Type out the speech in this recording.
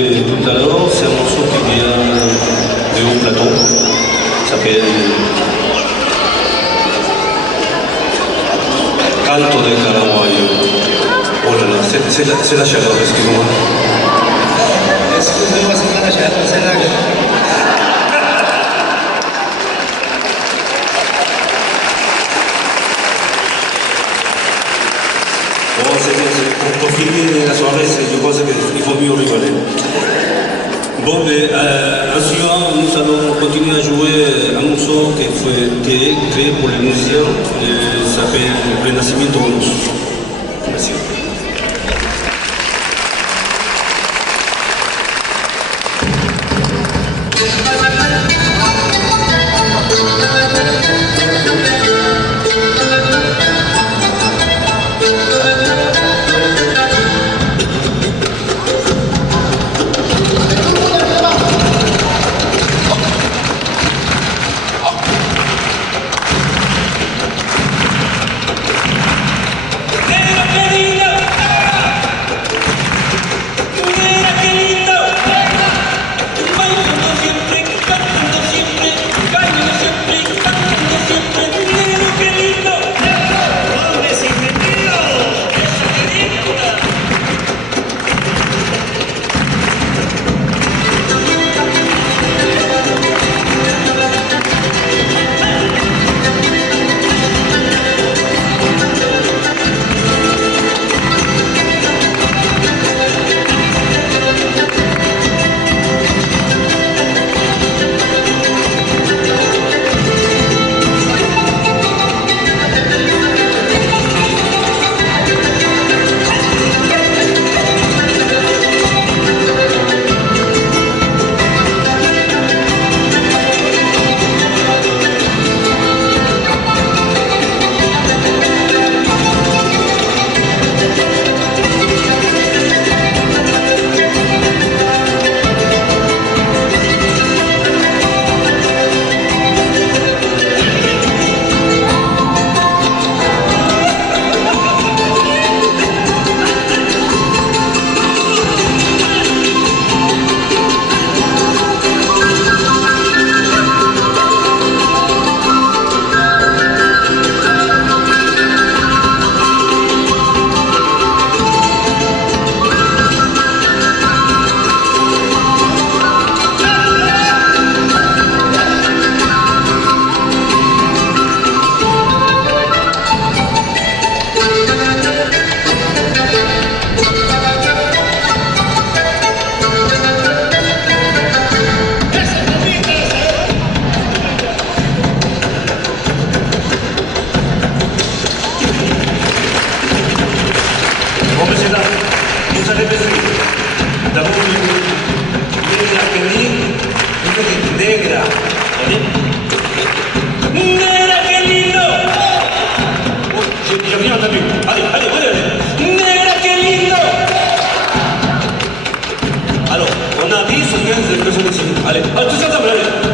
joué tout à l'heure, c'est un morceau qui vient de haut plateau, qui s'appelle Canto del Caraguayo. Oh là là, c'est la chaleur, excusez-moi. Excusez-moi, c'est pas la chaleur, c'est la chaleur. Bon, pour finir la soirée, je pense qu'il faut mieux rigoler. Bon, mais en suivant, nous allons continuer à jouer un morceau qui est créé pour les musiciens, ça s'appelle Renacimiento Bonus. Merci. Negra. Negra, qué lindo. Yo quiero también. Allez. Negra, qué lindo. Alors, on a 10 ou 15 personnes ici. Allez, tous ensemble, allez.